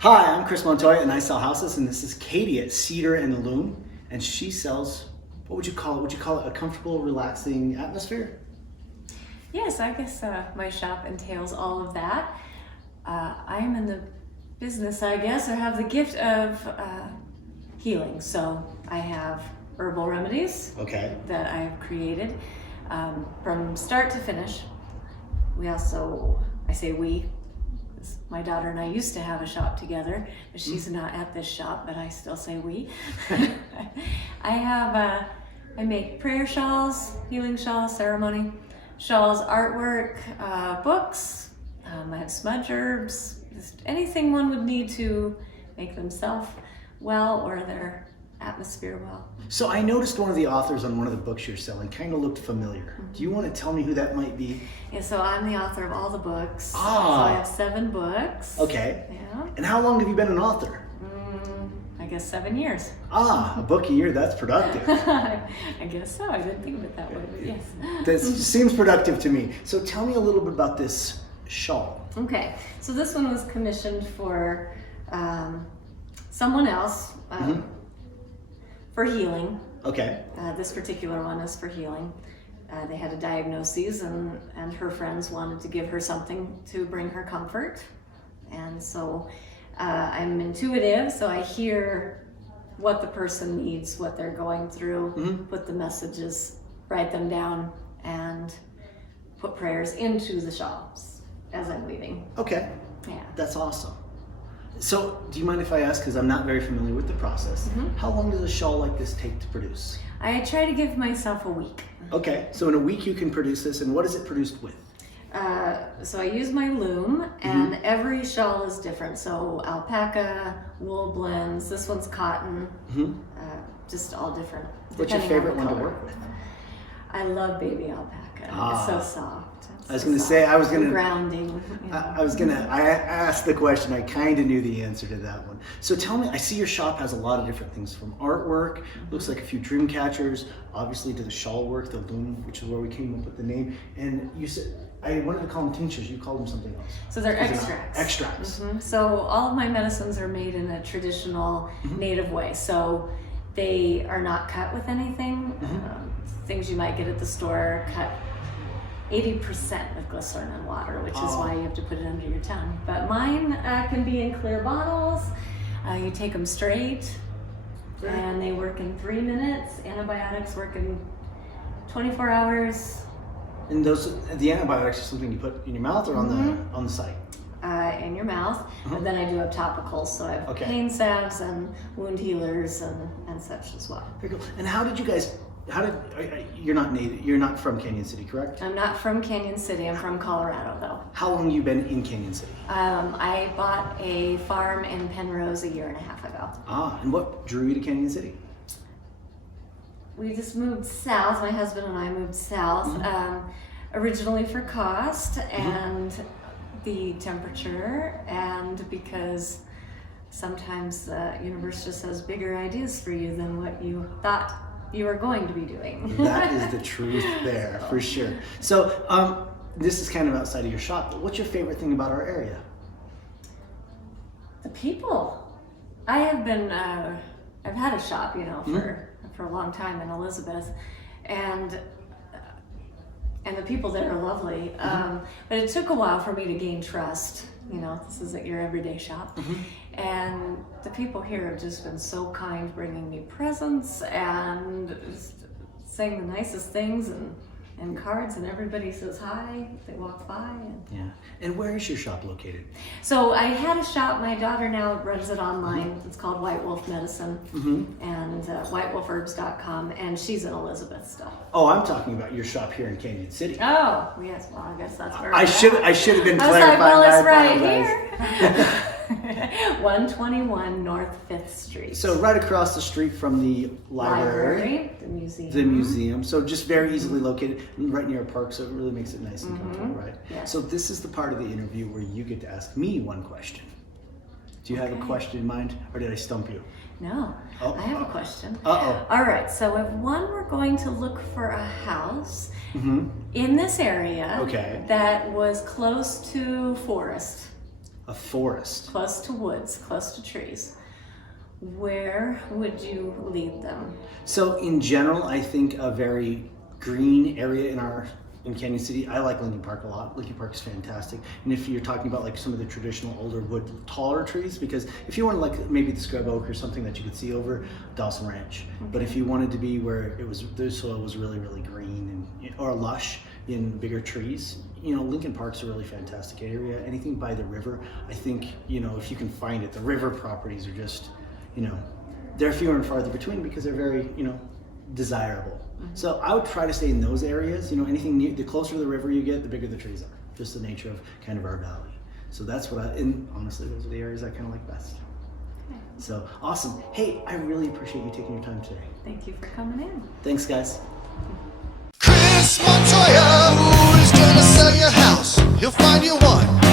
Hi, I'm Chris Montoya and I sell houses, and this is Katie at Cedar and Loom, and she sells, what would you call it? Would you call it a comfortable, relaxing atmosphere? Yes, I guess my shop entails all of that. I am in the business, I guess, or have the gift of healing. So I have herbal remedies that I have created from start to finish. We also, I say we, my daughter and I used to have a shop together, but she's not at this shop, but I still say we. I make prayer shawls, healing shawls, ceremony shawls, artwork, books. I have smudge herbs, just anything one would need to make themselves well or their atmosphere well. So I noticed one of the authors on one of the books you're selling kind of looked familiar. Do you want to tell me who that might be? Yeah, so I'm the author of all the books. Ah. So I have 7 books. Okay. Yeah. And how long have you been an author? I guess 7 years. Ah, a book a year, that's productive. I guess so. I didn't think of it that way, but yes. That seems productive to me. So tell me a little bit about this shawl. Okay, so this one was commissioned for someone else for healing. Okay. This particular one is for healing. They had a diagnosis, and her friends wanted to give her something to bring her comfort. And so I'm intuitive, so I hear what the person needs, what they're going through, put the messages, write them down, and put prayers into the shawls as I'm weaving. Okay. Yeah. That's awesome. So, do you mind if I ask, because I'm not very familiar with the process, how long does a shawl like this take to produce? I try to give myself a week. Okay, so in a week you can produce this, and what is it produced with? So I use my loom, and every shawl is different. So alpaca, wool blends, this one's cotton, just all different. What's your favorite one to work with? I love baby alpaca. It's so soft. I was going to say, grounding. You know. I asked the question, I kind of knew the answer to that one. So tell me, I see your shop has a lot of different things, from artwork, looks like a few dream catchers, obviously to the shawl work, the loom, which is where we came up with the name. And you said, I wanted to call them tinctures, you called them something else. So they're extracts. Extracts. So all of my medicines are made in a traditional native way. So they are not cut with anything. Things you might get at the store cut 80% with glycerin and water, which is why you have to put it under your tongue. But mine can be in clear bottles. You take them straight, and they work in 3 minutes. Antibiotics work in 24 hours. And the antibiotics are something you put in your mouth or on the site? In your mouth, but then I do have topicals, so I have pain salves and wound healers and such as well. Very cool. And how did you guys? You're not native? You're not from Cañon City, correct? I'm not from Cañon City. I'm from Colorado, though. How long have you been in Cañon City? I bought a farm in Penrose 1.5 years ago. And what drew you to Cañon City? We just moved south. My husband and I moved south, originally for cost and the temperature, and because sometimes the universe just has bigger ideas for you than what you thought you were going to be doing. That is the truth there, for sure. So this is kind of outside of your shop, but what's your favorite thing about our area? The people. I have been, I've had a shop, for a long time in Elizabeth, and the people there are lovely. But it took a while for me to gain trust. This isn't your everyday shop. And the people here have just been so kind, bringing me presents and saying the nicest things and cards, and everybody says hi, they walk by. And where is your shop located? So I had a shop, my daughter now runs it online. It's called White Wolf Medicine, and whitewolfherbs.com, and she's in Elizabeth still. Oh, I'm talking about your shop here in Cañon City. Oh, yes, well, I guess that's where I should have been clarifying. I was like, well, it's right here. 121 North 5th Street. So right across the street from the library, the museum. The museum. So just very easily located, right near a park, so it really makes it nice and comfortable, right? Yes. So this is the part of the interview where you get to ask me one question. Do you have a question in mind, or did I stump you? No, I have a question. Uh-oh. All right, so if one were going to look for a house in this area that was close to forest, A forest. close to woods, close to trees, where would you lead them? So in general, I think a very green area in Cañon City, I like Lincoln Park a lot. Lincoln Park is fantastic. And if you're talking about like some of the traditional older wood, taller trees, because if you want to like maybe the scrub oak or something that you could see over, Dawson Ranch. But if you wanted to be where the soil was really, really green or lush in bigger trees, Lincoln Park's a really fantastic area. Anything by the river, I think, if you can find it, the river properties are just, they're fewer and farther between because they're very, desirable. So I would try to stay in those areas. Anything the closer to the river you get, the bigger the trees are. Just the nature of kind of our valley. So that's what and honestly, those are the areas I kind of like best. Okay. So awesome. Hey, I really appreciate you taking your time today. Thank you for coming in. Thanks, guys. Chris Montoya, who's gonna sell your house? He'll find you one.